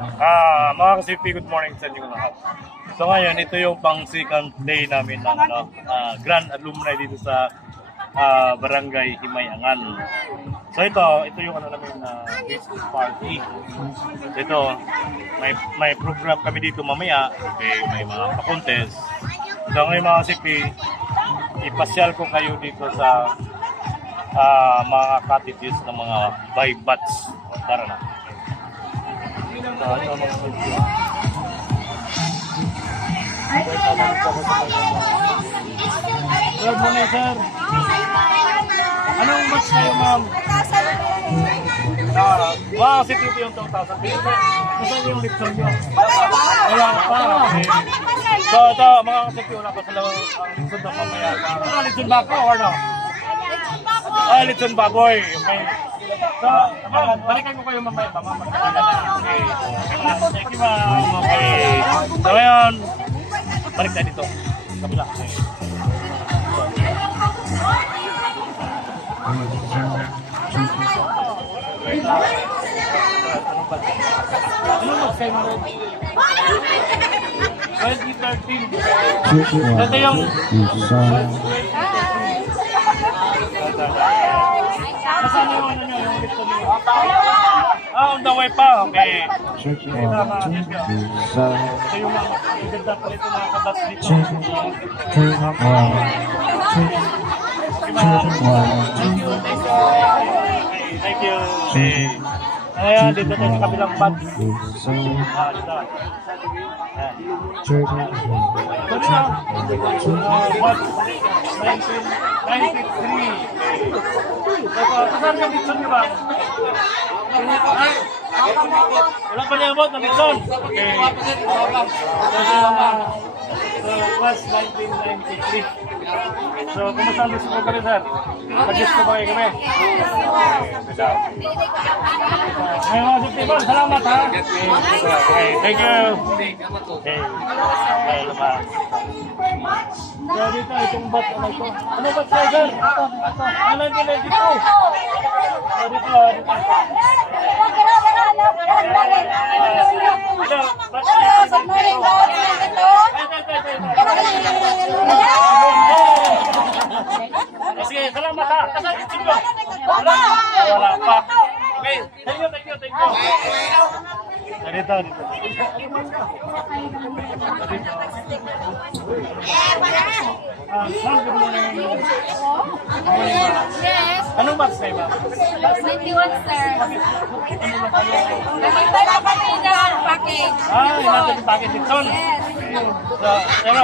Mga kasipi, good morning sa inyo lahat. So ngayon, ito yung pang second day namin ng Grand Alumni dito sa Barangay Himayangan. So ito yung namin business party. Ito, may program kami dito mamaya. Okay, may mga pa-contest. So ngayon mga kasipi, ipasyal ko kayo dito sa mga cottages ng mga buy bats. Tara na. Good morning, sir. Anong match kayo, ma'am? Wow, si Tito yung 2,000. Nasaan yung lipson nyo? Wala pa. So, ito, mga kasipyo, wala pa sila ang lipson na mamaya. Ano, lipson bako or no? Lipson baboy. Okay. So, balikan ko kayo mamaya. Okay. Thank you, ma'am. Okay. So, ngayon, balik tayo dito. Kabila. Okay. Ano mas kayo mo? 2013. Ito yung... Nasaan yung ano nyo? Yung dito nyo? On the way pa. Okay. Ito yung mga ganda pa rito mga kabats dito. Thank you. Ayan, dito tayo sa kabilang pad. Dito. Pad 1993. Kasaan ka Dixon nyo ba? Wala pa niya abot na Dixon? Okay. Class 1993. So, kumusta ang gusto ko kami, sir? Pag-guest ko ba kayo kami? Ngayon mga September, salamat ha? Okay, thank you. Okay, lupa. So, dito, itong bat, ano ito? Ano bat sa'yo, sir? Ito. Ano dito? So, dito. Sige, salamat ha. Wala pa. Okay, thank you. Dito. Good morning. Yes. Anong box kayo, ma'am? 91, sir. Nakita na kami ng package. Natin yung package dito. Yes. So, ano?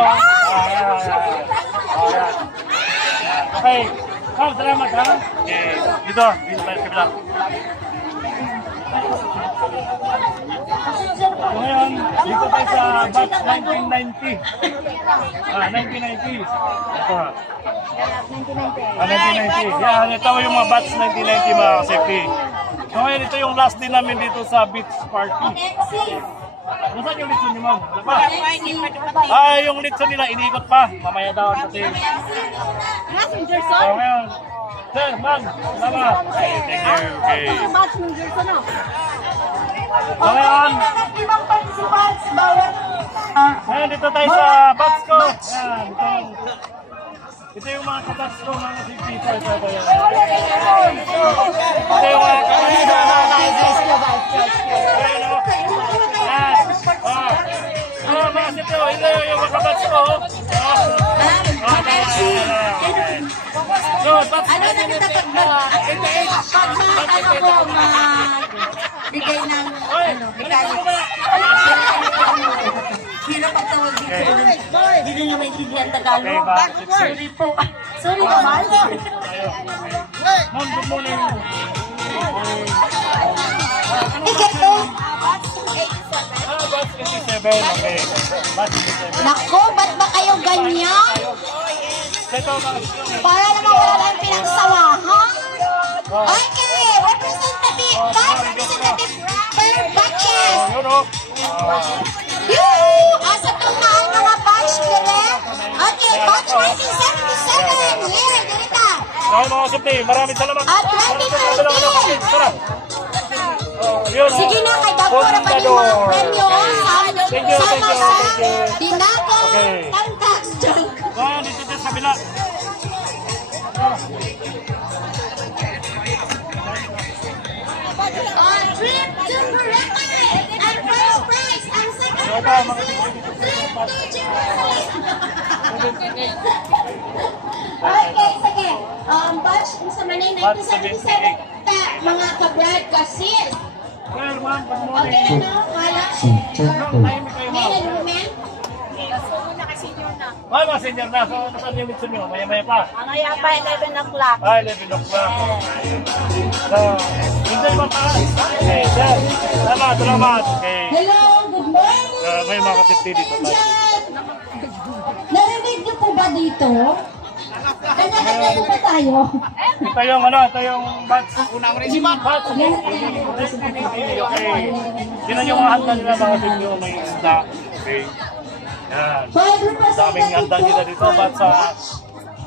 Okay. Ma'am, salamat ha. Okay, dito tayo sa kabila. So ngayon, dito tayo sa batch 1990. 1990. Ito. 1990. Yan, ito yung mga batch 1990 mga safety. So ngayon, ito yung last din namin dito sa beach party. Nasaan yung litson niyo, ma'am? Wala pa? Yung litson nila, iniikot pa. Mamaya daw kasi. So ngayon, sir, ma'am, salamat. Okay, thank you. Okay. So ngayon, dito tayo sa bats ko. Yan, ito yung mga kabats ko, mga sipita. Ito yung mga mga sipito. Ito yung mga kabats ko. So, bats ko. Bigay ng Sino pagtawag dito? Hindi nga maintindihan Tagalog. Sorry po. Sorry po. Ma'am, good morning. Ticket po. Batch 87. Okay. Batch 87. Nako, ba't ba kayo ganyan? Para naman wala tayong pinagsawahan. Okay, representative per batches. Asa itong mga batch direct? Okay, batch 1977. Here, ganita. Mga supli, maraming salamat. At 2013. Tara. Yun, Sige na, kay Pura pa rin mga premyo. Thank you, Sama thank you, sa thank you. Dinago Okay. Tantas Joke. Dito sa kabila. Trip to Boracay. Ang first prize. Ang second prize is trip to Jubilee. Okay, sige. Batch sa Manay 1977. Mga kabrad kasis. Sir, ma'am, good Okay morning. na, no? Wala. Time kayo, Men ma'am. and women. Ma'am, senior na. So, nasaan yung mitsun nyo? Maya-maya pa. Ang haya pa 11 o'clock. 11 o'clock. So, enjoy mo pa. Okay, sir. Salamat. Okay. Hello, good morning. May mga kasipti dito tayo. Diyan. Narinig niyo po ba dito? Nananagay ba tayo? Ito yung batch. Unang rin si Matt. Batch. Okay. Yun ang yung mga handa nila mga video. May isda. Okay. Yan. Five Daming representative handa nila dito. po. Batch sa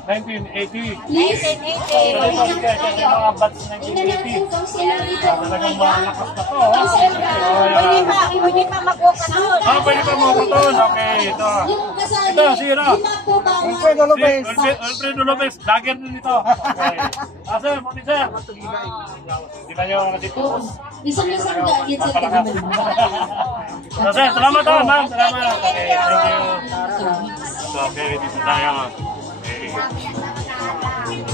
1980. Please. Mga batch Tingnan natin 1980. kung sino dito. Talagang malakas na to. Pwede pa mag-walk Pwede pa mga katon. Okay, ito. Yung kasali, Ito, sino? lima po ba? Alfredo Lopez, vlogger din ito. Okay. Sir, morning sir. Di ba nyo mga dito? Isang-isang gagit sa tingin mo. Sir, salamat ha, ma'am. Salamat. Okay, thank you. So, okay, dito tayo. Okay.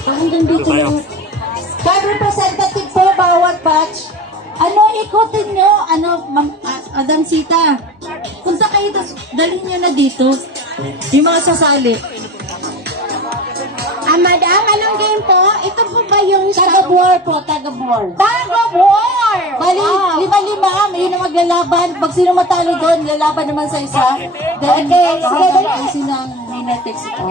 Hanggang dito lang. Five representative po bawat batch. Ano, ikutin nyo, Madam Sita. Punta kayo, dalhin nyo na dito. Yung mga sasali. Madam, anong game po? Ito po ba yung taga-war po, taga-war? Taga-war! Bali, lima-lima, yun ang maglalaban. Pag sino matalo doon, lalaban naman sa isa. Okay, sige, dali. Sino ang may natex ito?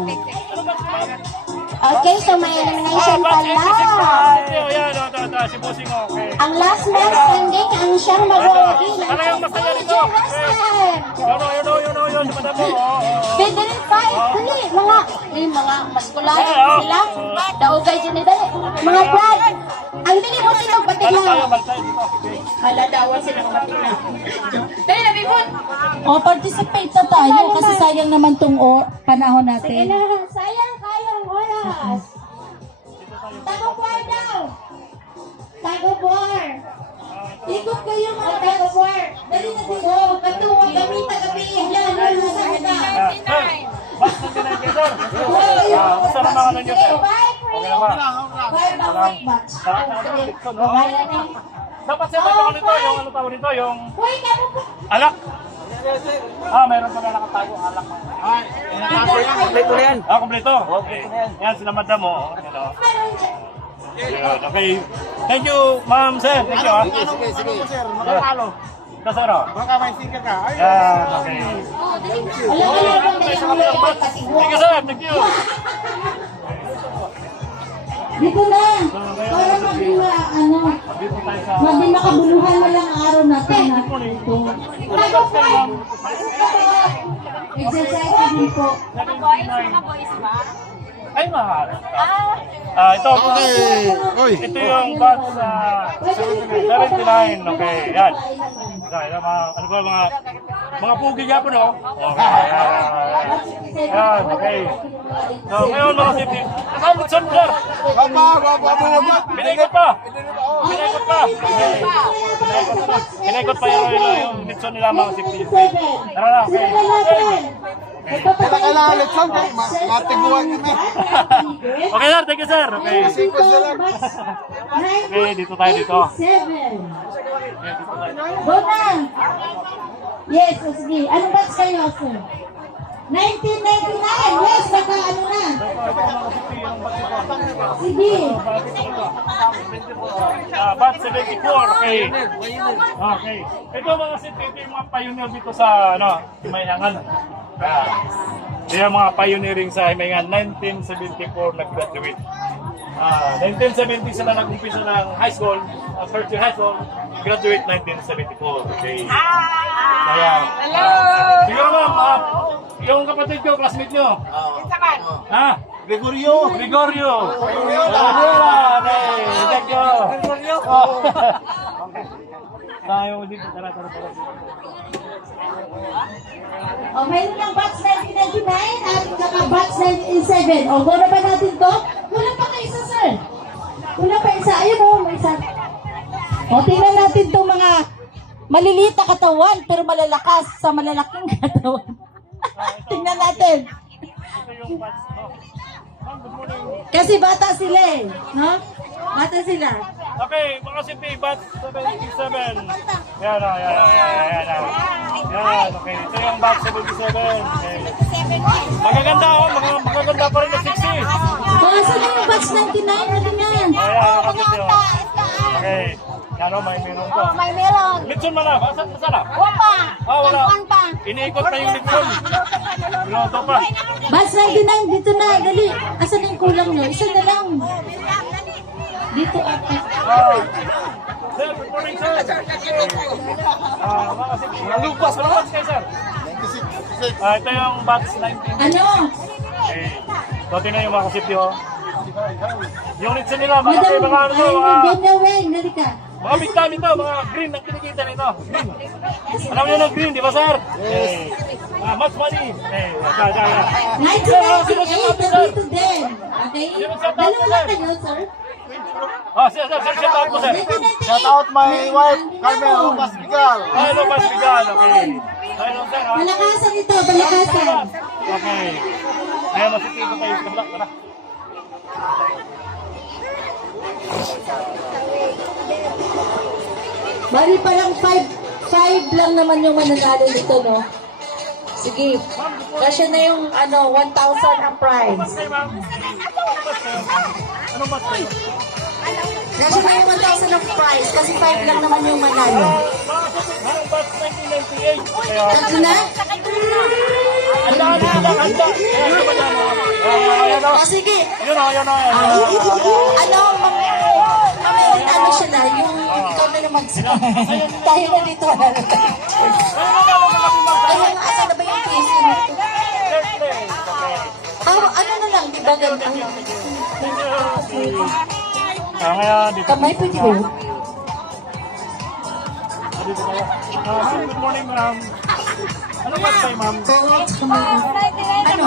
Okay, so may elimination pala. Yan, si Bossing, okay. Ang last man standing, ang siyang mag-uwi ng Talagang masaya nito. Yun, madam mo. Bedrin 5, mga maskulan sila. Daugay dyan nila. Mga brad, ang dili mo sila pati Tayo, na. bantay dito. Okay. Haladawan sila mga brad. Dali na, Bibon. O, participate na tayo kasi sayang naman tong panahon natin. Sige na, sayang kayang oras. Tago-buar daw. Tago-buar. Ikot kayo mga tago-buar. Dali na dito. Katuwang kami tagabi. Yan, wala sa kita. Basta din ang sir. Basta naman ano nyo, sir. Okay naman. Five na white batch. Dapat sir, may nito, yung ano tawag nito, yung Uy, kamo po. alak. Meron pala nakatago alak. Kompleto na yan. Kompleto. Okay. Yan, sila madam mo. Yun, okay. Thank you, ma'am, sir. Thank you, ha. Sige. Makakalo. Kasaro. Baka may sticker ka. Ay, Yan, okay. Alam mo na kung dali mo yan. Thank you, sir. Thank you. Dito na. Para Dito tayo sa... maging makabuluhan na lang ang araw natin. Ito. Exercise din po. Ay, mahal. Ito. Ito yung batch 79. Okay, yan. Yan, ano ba mga pugi niya po, no? Okay, yan, okay. So, ngayon mga safety. Kasabot sa sir. Pinaikot pa. Pinaikot pa yung litson nila mga safety. Tara na, okay. kailan kailangan litson. Matiguan kami. Okay, sir. Thank you, sir. Okay. Okay, dito tayo dito. Go na! Yes, o sige. Anong batch kayo, sir? 1999! Yes, baka ano na. Sige. Batch 74, okay. Okay. Ito mga ito yung mga pioneer dito sa Himayangan. Ito yung mga pioneering sa Himayangan. 1974 nag-graduate. 1970 sila nag-umpisa ng high school, first year high school, graduate 1974. Okay. Kaya, siguro ma'am, yung kapatid ko, classmate nyo. Gregorio. Thank you. Tayo dito, tara. O, mayroon ng batch 1999 at saka batch 1997. O, gano'n ba natin to? Wala pa ka isa, sir. Wala pa isa. Ayun o, may isa. O, tingnan natin itong mga maliliit na katawan pero malalakas sa malalaking katawan. Tingnan natin. Ito yung batch, no? Ma'am, good morning. Kasi bata sila eh. No? Bata sila. Okay, mga CP, batch 77. Yan, okay. Ito yung batch 77. Okay. Magaganda oh, magaganda pa rin na 60. Mga saan yung batch 99? Ano yan? Ayan, nakasip yun. Okay. Yan o, may meron ko. May meron. Litson man na, saan na? Wapa. Wala. Tangkuan pa. Iniikot na yung litson. Piloto pa. Batch 99, dito na. Dali. Asan na yung kulang nyo? Isa na lang. Dito ate. Sir, good morning, sir. Mga CP. Lupas kayo, sir. 96. Ito yung batch 19. Ano? Okay. So, tingnan yung mga kasip nyo. Yung litson nila, mga ano to, Benaweng, dali ka. mga vitamin to, mga green ang kinikita nito. Green. Alam nyo ng green, di ba, sir? Okay. Much money. Okay. 1998, nandito din. Okay? Dalawa lang kayo, sir. Sir, shout out po, sir. Shout out my wife, Carmen Lucas Bigal. Ay, Lucas Bigal, okay. Ayun, sir, ha? Balakasan ito, balakasan. Okay. Ayan, masipin ko kayo. Kabla, tara. Bali pa lang 5 lang naman yung mananalo nito, no? Sige. Kasi na yung 1,000 ang prize. Okay, ma'am. Anong batch kayo? Kasi na yung 1,000 ang prize. Kasi 5 lang naman yung manalo. Mga kasip, anong batch 1998? Kaya, Tatlo na? handa. Ayan, ano ba yan, oh? Ayan, oh. O sige. Yun, oh, yun, oh. Ano siya na, yung ikaw na naman tayo na dito. Kaya nga, asan na ba yung PC nito? Ano na lang, di ba ganito? Ngayon, dito. Kamay pwede ba yun? Dito kayo. Good morning, ma'am. Ano ba tayo, ma'am? Ano?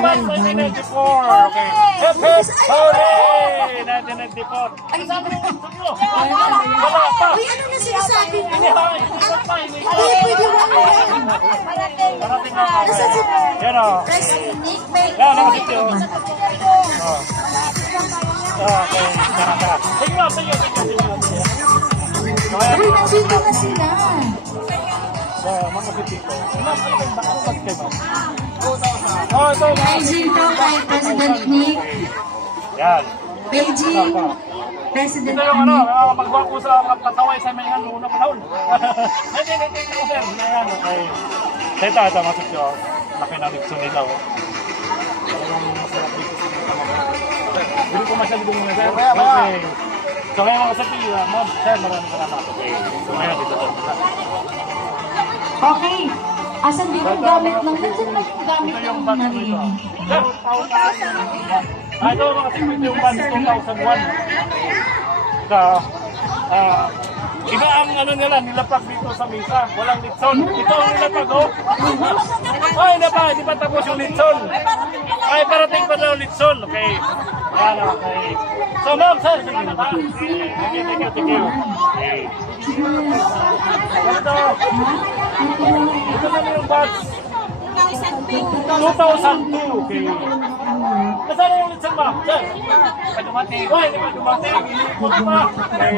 Batch 1994. Okay. Hip, hip, hooray! 1994. Ano sabi ng gusto nyo? Wala pa. Uy, ano na sinasabi mo? Hindi pa. Hindi, pwede lang yan. Parating na ako. Nasa si Yan, oh. Press Nick, may Yan, nakasip yun. Oh. Okay. Tara. Sige, ma'am. Sige. Uy, nandito na sila. Makasip dito. Ma'am, ano ba yung batch kayo, ma'am? Oh, ito. Beijing to kay President Nick. Yan. Beijing, President Ito yung Nick. magbago sa pataway sa mga noong unang panahon. Hindi ko, sir. Ayan, okay. Ito, masip nyo. Laki na nixon nila, oh. Masarap dito sa mga kamay. Hindi ko masyadong muna, sir. Okay. So, ngayon mga sabi, ma'am, sir, maraming salamat. Okay. So, ngayon, dito. Okay. Asan din yung gamit ng... Nasaan ba yung gamit Ito ng yung batch namin? nito. Sir, ito mga sabi, ito yung batch 2001. Iba ang nilapag dito sa misa. Walang litson. Ito ang nilapag, oh. Ay, hindi pa tapos yung litson. Ay, parating pa daw litson. Okay. Ayan, okay. So, ma'am, sir, sige na ba? Thank you. Okay. Ito naman yung batch 2002. Okay. Nasaan yung litson, ma'am? Sir? Dumating. Ay, hindi pa dumating. Inikot pa. Okay.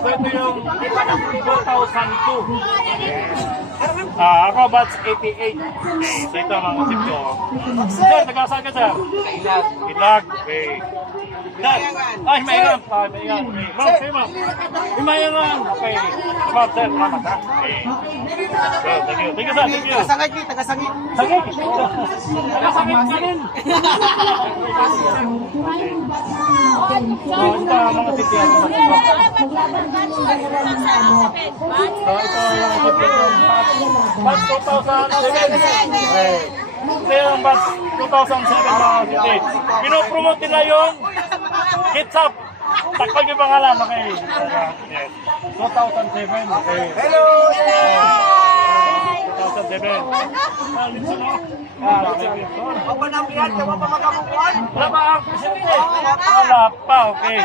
So, ito yung 2002. Ako batch 88. So, ito mga kasip ko. Sir, nag-asal ka, sir? Ilag. Okay. Sir, himayangan. Himayangan. Okay. Ma'am, say ma'am. Himayangan. Okay. Ma'am, sir, salamat ha. Okay. Thank you. Thank you, sir. Thank you. Tagasangit. Sakit. Sakit ka rin. So, ito mga sitiyan. Batch 2007. Okay. Ito yung batch 2007 mga siti. Pinopromote nila yung ketchup. Takpag yung pangalan, okay. Yes. 2007, okay. Hello! 2007. Ah, Litson, no? Apa na yan? Kawa pa makamukuhan? Wala pa ang presidente. Wala pa, okay.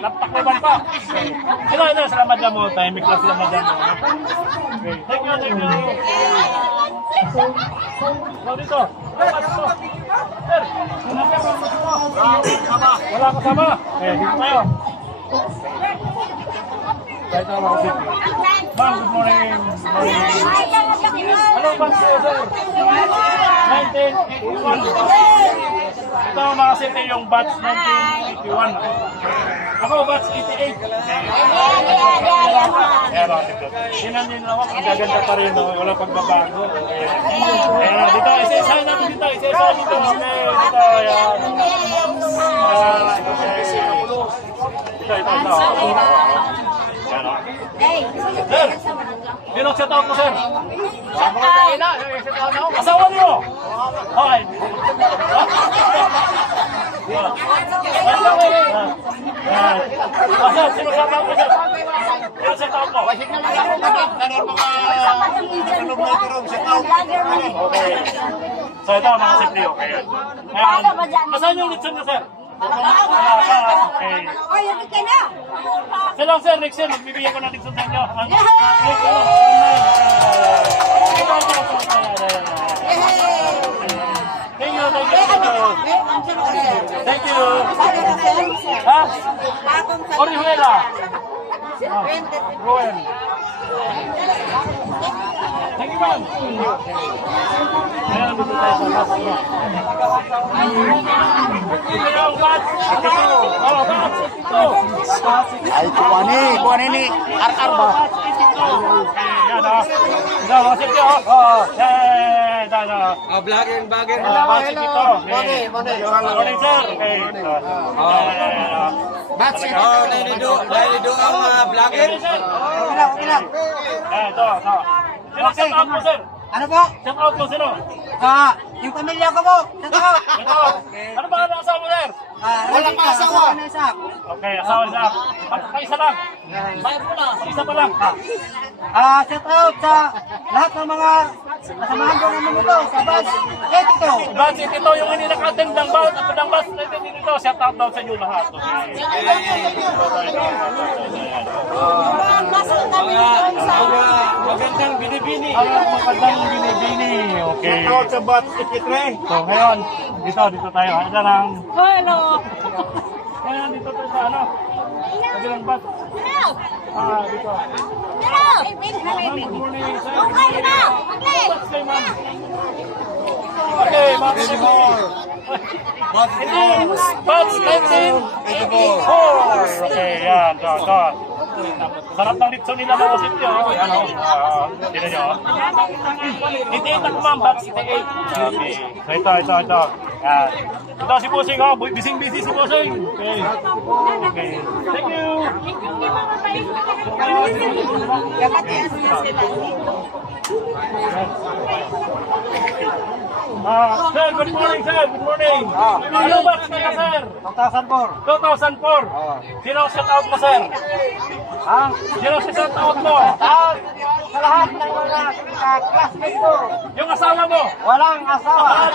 Napaktuban pa. Okay. Sila, salamat na mo. Tahimik lang sila madyan mo. Okay. Thank you, thank you. So, dito. Sir, wala kasama. Okay, dito tayo. Kahit na mga city. Ma'am, good morning. Good morning. Ano ba siya, sir? 1981. Ito mga city yung batch 1981. Ako batch 88. Kaya mga city. Sinan din ako, ang gaganda pa rin. Wala pagbabago. Kaya dito, isa-isahin natin dito. Isa-isahin dito. Okay, dito. Ito. Yan o. Sir, yun ang set out mo, sir. Asawa niyo? Okay. Sir, sino set out mo, sir? Sino set out mo? Okay. So ito mga safety, okay. Masaan yung litson niyo, sir? Okay. Hello, sir. Next, sir. Magbibigyan ko ng litson sa inyo. Thank you, thank you. Thank you. Ha? Orihuela. Ruel. Thank you, ma'am. Ayan, dito tayo sa last row. Ito yung batch. Oh, batch. Ito. Ay, kuha ni. Ar-ar ba? Batch 82. Yan, ha. Ito, masip niyo. Oo. Yan, ito. Vlogger. Batch 82. Morning, sir. Okay. Batch ito. Nalido ang vlogger. Okay lang. Ito. Sino set out mo, sir? Ano po? Set out mo, sino? Yung pamilya ko po. Ito. Ano ba ang asawa mo, sir? Wala pa asawa. Okay, asawa niya. Isa lang. Isa pa lang. Shout out sa lahat ng mga kasamahan ko naman ito sa batch 82. Batch ito yung hindi naka-attend ng batch dito. Shout out daw sa inyo lahat. Magandang binibini. Magandang binibini. Okay. Out sa bat 53. So ngayon, dito tayo. Ano lang. Hello. Ngayon, dito tayo sa ano? Kabilang batch. Dito. Good morning, sir. Batch kayo, ma'am. Okay, ma'am. Batch 1984. Okay, yan. Ito. Sarap ng litson nila mga sityo. Yan o. Tignan nyo. 88 ako, ma'am. Batch 88. Okay. So ito. Yan. Ito si Pusing. Busy si Pusing. Okay. Okay. Thank you. Sir, good morning, sir. Good morning. Ano batch kayo, sir? 2004. 2004. Sino ang shout out mo, sir? Sino si shout out mo? Sa lahat ng mga classmates ko, Yung asawa mo? walang asawa.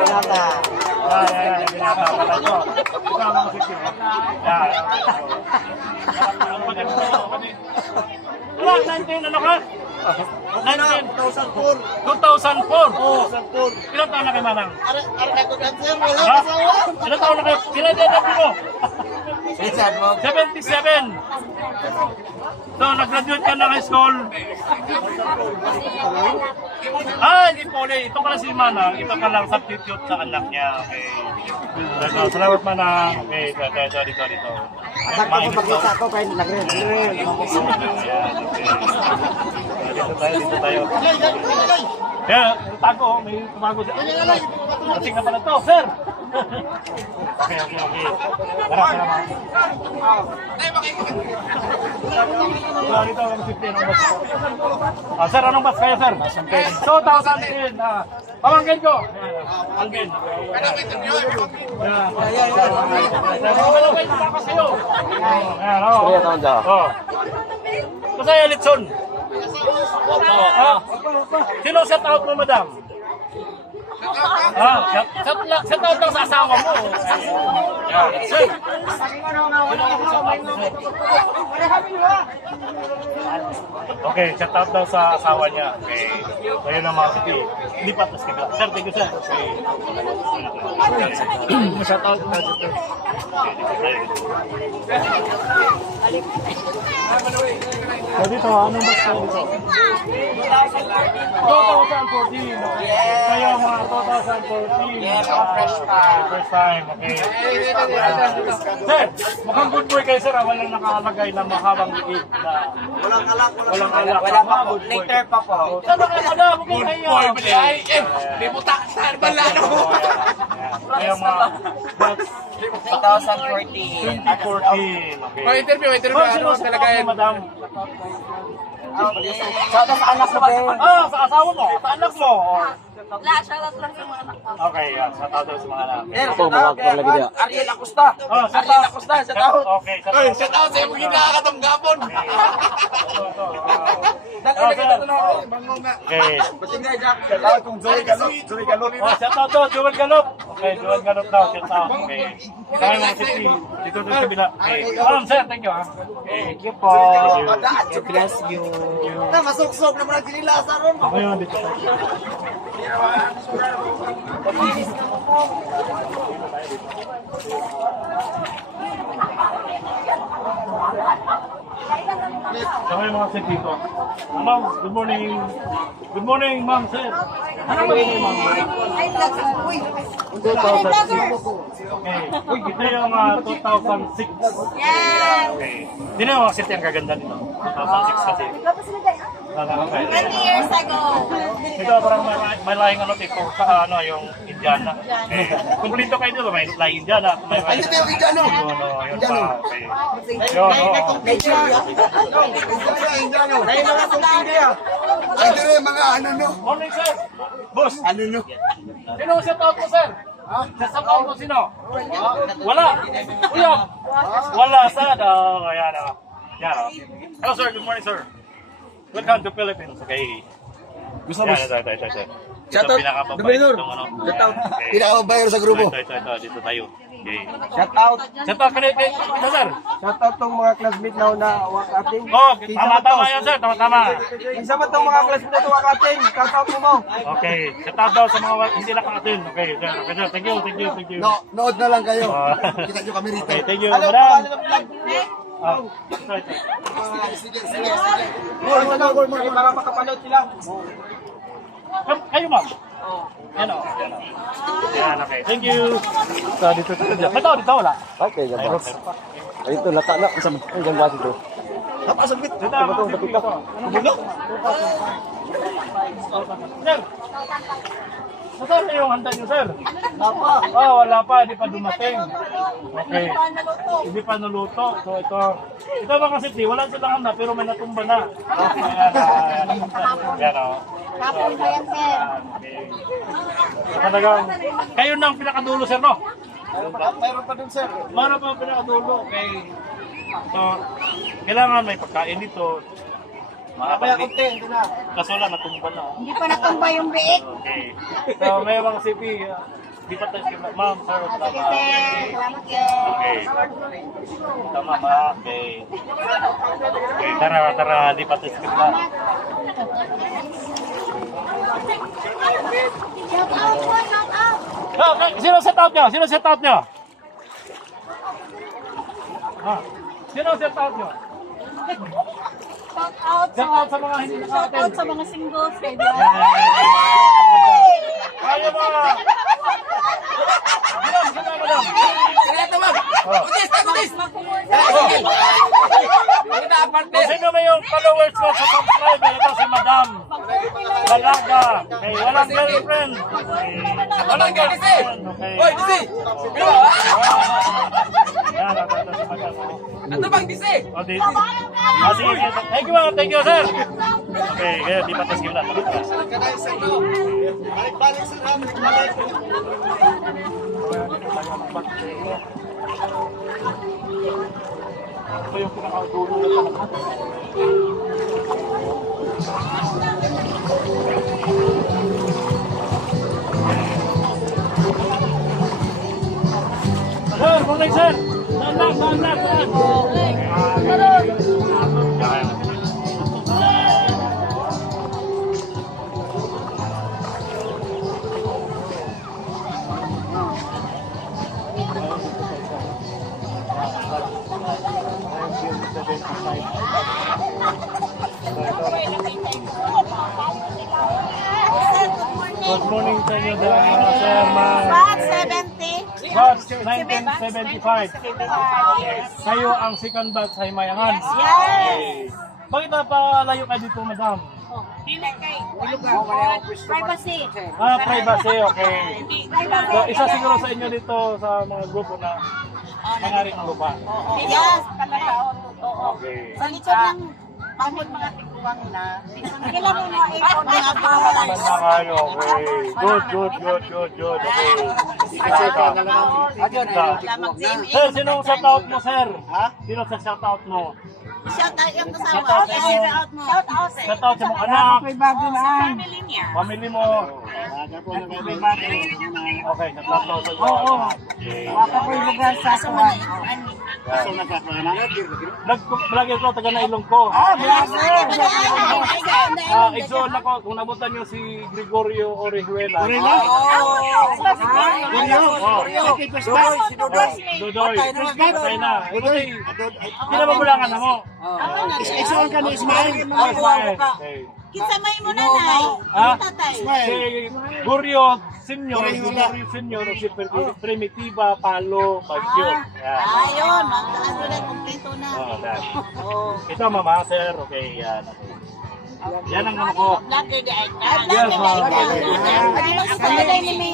Binata. Binata pala ito. Ito ang mga sityo. Wala, 19 ano ka? 2004. 2004. Ilan taon na kayo, Manang? Ar-ar ko cancer. Wala Ha? asawa. Ilan taon na kayo? Ilan taon mo? Richard mo. 77. So, nag-graduate ka na high school. Hindi po ulit. Ito pala si Manang. Ito ka lang substitute sa anak niya. Okay. Salamat, Manang. Okay, dito. Sakto ko pagkita ko kay Lagre. Dito tayo. Kaya, tago, may tumago sa... Kasi ka pala to, sir! Okay. Tara. Wala dito, 150 anong bus? Sir, anong bus kayo, sir? 2,000 pamangkin ko! Alvin. Kasi Elitson. Sino set out mo, madam? Set out lang sa asawa mo. Sir. Okay, set out daw sa asawa niya. Okay. Ayun ang mga city. Lipat na sila. Sir, thank you, sir. Okay. Shout out na dito. So dito, anong bus kayo dito? 2014. Kayo mga 2014. First time. Okay. Sir, mukhang good boy kayo, sir. Walang nakalagay na mahabang liig na walang alak. Wala pa po. Later pa po. Saan ba kayo? Good boy, Ay, may buta saan ba lalo? Kaya mga 2014. 2014. Okay. Interview, ano talaga yan? Madam? Sa anak ko ba? Sa asawa mo? Sa anak mo? Shoutout lang sa mga anak ko. Okay, sa tao sa mga anak. Ariel Acosta. Ariel Acosta, sa tao. Okay, Shout out sa iyo, hindi nakakatanggapon. Okay. Shout out kung Joey Galot. Joey Galot. Shout out to Joel Galop. Okay, Joel Galop daw. Shout out. Okay. Kaya mga city. Dito sa kabila. Okay. Sir, thank you. Thank you po. God bless you. Masuksok na mga kinilasan ron. Ako yun dito. Kaya mga city dito. Ma'am, good morning. Good morning, ma'am, sir. Ano ba yun, ma'am? 2006. Okay. Uy, ito yung 2006. Yes! Okay. Hindi na mga city ang kaganda nito. 2006 kasi. Okay. 20 years ago. Ito parang may lahing ano tipo sa ano yung Indiana. Okay. Kumplito kayo dito, may lahing Indiana. May lahing Indiano. Yun pa. Okay. Yun, oo. Dahil mga India. Ay, dire mga ano no. Morning, sir. Boss, Ano no. sino ang shout out mo, sir? Shout out mo sino? Wala. Kuya. Wala, sir. Ayan, yan. Hello, sir. Good morning, sir. Welcome to Philippines. Okay. Gusto Yan, mo? ito. Shout out, Dominador. Shout out. Pinakababayar sa grupo. Ito. Dito tayo. Okay. Shout out. Shout out kay sir. Shout out tong mga classmate na wak ating. Oh, tama yan, sir. Tama. Isa man tong mga classmate na wak ating. Shout out mo. Okay. Shout out daw sa mga hindi nakaka-attend. Okay, sir. Okay, sir. Thank you. No, nood na lang kayo. Ah. Kita nyo kami rito. Okay, thank you, Ano madam. ano ng vlog? Sige. Para makapanood sila. Kayo, ma'am. Yan o. Yan, okay. Thank you. So, dito. Dito, wala. Okay, Ay, ganda. meron pa. Ay, ito, lata na. Isang hanggang basi ito. Napasaglit. Dito, dito. Bulo. Sir. Saan na yung handa niyo, sir? Wala pa. Hindi pa dumating. Okay. Hindi pa naluto. So, ito mga city, wala silang handa, pero may natumba na. Yan o. Kapon ba yan, sir? Talagang, kayo na ang pinakadulo, sir, no? Mayroon pa dun, sir. Mara pa ang pinakadulo. Okay. So, kailangan may pagkain dito. Kaya konti, hindi na. Kaso lang, natumba na. Hindi pa natumba yung biik. Okay. So, may mga CP, di pa tayo, ma'am, sir, Sige, tama. sir. Salamat, sir. Okay. Tama, ma. Okay. Okay, tara, di pa tayo skip na. Shout out po, shout out. Okay, sino set out nyo? Sino set out nyo? Sino set out nyo? Shout out Set out sa mga hindi shout out naka-attend. sa mga singles. Kaya Kaya mga... Madam. Kung sino may yung followers ko sa subscriber, ito si Madam. Dalaga. Okay, walang girlfriend. Okay. Walang girl, Disi! Okay. Hoy, Disi! Yan, natata si Madam. Ano bang Disi? O, di. Sige, sige. Thank you, ma'am. Thank you, sir. Okay, kaya di patas kita. Balik-balik sila, balik-balik. Ito yung pinakadulo na talaga. Sir, morning sir! Saan? Good morning sa inyo dalawa, sir, ma'am. Batch 70. Batch 1975. Kayo ang second batch sa Himayangan. Yes! Bakit napalayo kayo dito, madam? Privacy. Privacy, okay. So, isa siguro sa inyo dito sa mga grupo na nangaring ang lupa. Yes! Okay. Sa likod ng pamod mga tiguang na. Kailan mo na ikon mga bahay. Banda kayo, okay. Good. Okay. Sir, sino ang shoutout mo, sir? Ha? Sino sa shoutout mo? Shout out yung kasama. Shout out. Shoutout sa mga anak. bago na. Family niya. Family mo. Okay, shoutout sa inyo. Oo. Waka ko yung lugar sa kuwan. Vlogger ko, taga na ilong ko. Exon ako, kung nabutan nyo si Gregorio Orejuela. Dodoy. Patay na. Hindi na mabulangan na mo. Isa ka ni Ismail. Okay. Kinsamay mo na, Nay. Ha? Tatay. Si Gurio Senior, si Primitiva, Palo, Bagyo. Yan. Ayun, ano na, kompleto na. Yan. Ito, mama, sir. Okay, yan. Yan ang ano ko. Vlogger di ay Yes, ma'am.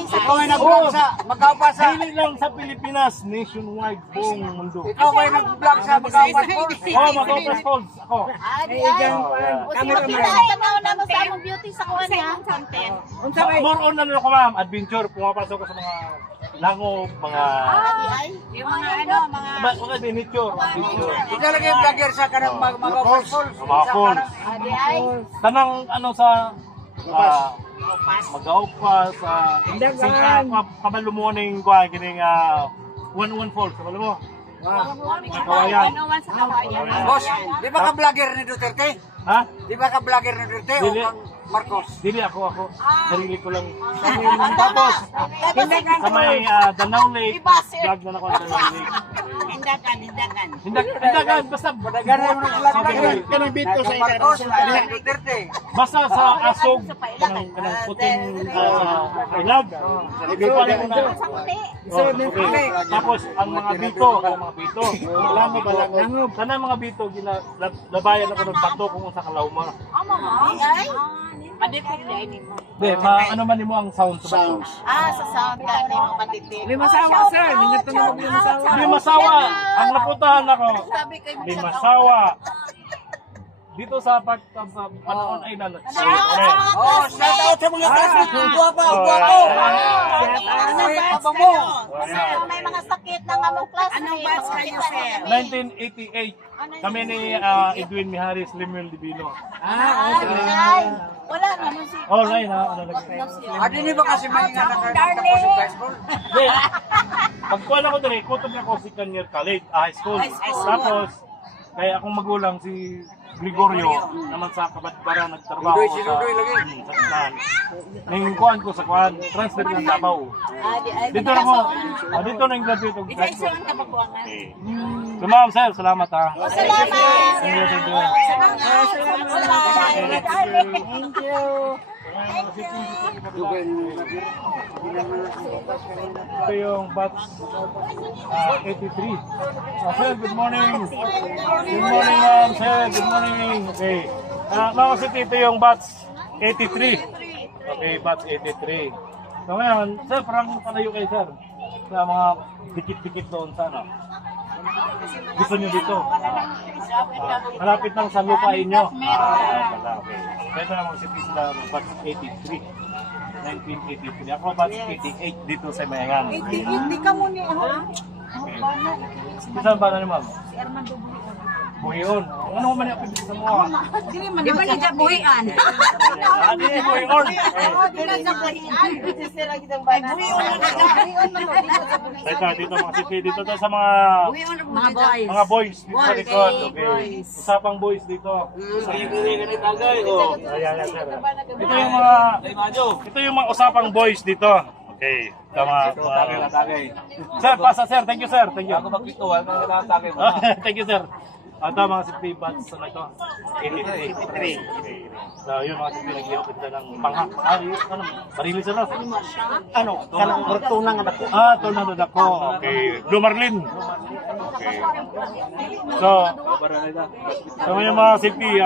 Ikaw ay nag-vlog sa Magkaupa sa... Hindi lang sa Pilipinas, nationwide, buong mundo. Ikaw ay nag-vlog sa Magkaupa Falls. Oh, Magkaupas Falls. Ako. Tanaw na mo sa among beauty sa kuwan niya. More on ano ko, ma'am, adventure. Pumapasok ko sa mga langob, mga... Yung mga ano, mga... Mga nature. Ikaw lagi yung vlogger sa kanang Magkaupa Falls. Mga falls. Adi ay. Tanang ano sa Magaupa sa kabalumuning kuha kining 1-1 falls kabalo mo. Kawayan. Boss, di ba ka vlogger ni Duterte? Ha? Di ba ka vlogger ni Duterte o Dili. kang Marcos? Dili ako. Sarili ko lang. Tapos sa may Danau Lake, vlog na ako sa Danau Lake. Hindagan, basta Ganun mo nag-vlog. Kanang bito sa Marcos, internet. ni Duterte. basta sa Asog, kanang puting ilag. Ibigay ko na. Okay. Tapos ang mga bito, alam mo ba lang? Kanang mga bito, labayan ako ng bato kung sa Kalauma. Madipog niya ini mo. Hindi, ano man mo ang sound sa bato. Sa sound ka, hindi mo madipog. Limasawa, sir. Nindito na maglimasawa. Hindi masawa. Ang naputahan ako. Sabi kay Hindi masawa. Dito sa Panaon Island. Oh, shout out sa mga classmates ko. Guwapo. Apa mo? May mga sakit ng among classmate. Anong batch kayo, sir? 1988. Kami ni Edwin Mijares, Lemuel Divino. Wala naman si... Oh, line ha. Ano lagi? Adi ni ba kasi may nga nakatapos sa high school? Hindi. Pagkuhan ako dali, kutob niya ako si Kanyar College, high school. Tapos, kaya akong magulang si Gregorio naman sa Kabadbara nagtrabaho Si Ludoy lagi. sa Kanan. Nangingkuhan ko sa kuhan, transfer ng Davao. Dito na ako, dito na yung graduate of high school. Okay. So ma'am, sir, salamat ha. Salamat! Thank you. Thank you! Ito yung batch 83. Sir, good morning. Good morning, ma'am. Sir, good morning. Okay. Mga City, ito yung batch 83. Okay, batch 83. So ngayon, sir, parang palayo kayo, sir. Sa mga dikit-dikit doon sa ano. Gusto nyo dito? Malapit lang sa lupain nyo. Okay. So ito naman si Tisla, batch 83. 1983. Ako batch 88 dito sa Mayangan. 88, di ka muna Okay. Saan ba na ni ma'am? Si Armando Buhion. Ano man yung apelido mo? Di ba niya buhian? Adi Buhion. Dito mga sipi dito to sa mga boys dito sa likod. Okay. Usapang boys dito. Ayan, sir. Ito yung mga usapang boys dito. Okay. Tama. Sir, pasa sir. Thank you, sir. Thank you. Ako magpito. Thank you, sir. Ito mga safety bands na ito. 83. So yun mga safety naglihok kita ng panghak. Ano? Barili sir. Ano? Tunang anak ko. Tunang anak ko. Okay. Blue Marlin. Okay. So yung mga safety,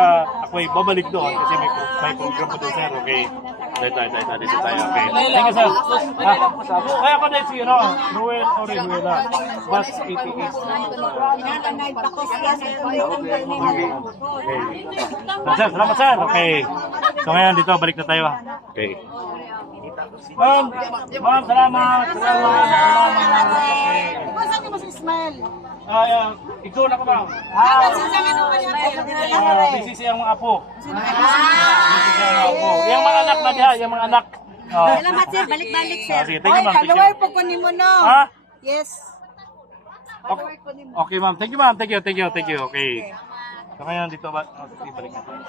ako ay babalik doon kasi may program po doon sir. Okay. Dito tayo. Okay. Thank you sir. Ay ako din si Ruel Orihuela. Bus 88. Sir, salamat sir. Okay. So ngayon dito, balik na tayo. Okay. Ma'am, salamat. Saan niyo mas Ismael? Ikaw na ko ma'am. Busy siyang mga apo. Yung mga anak na diha, yung mga anak. Salamat sir, balik-balik sir. Sige, thank you ma'am. Kalaway po kunin mo no. Ha? Yes. Okay ma'am. Thank you ma'am. Thank you. Okay. So ngayon dito ba? Balik na tayo.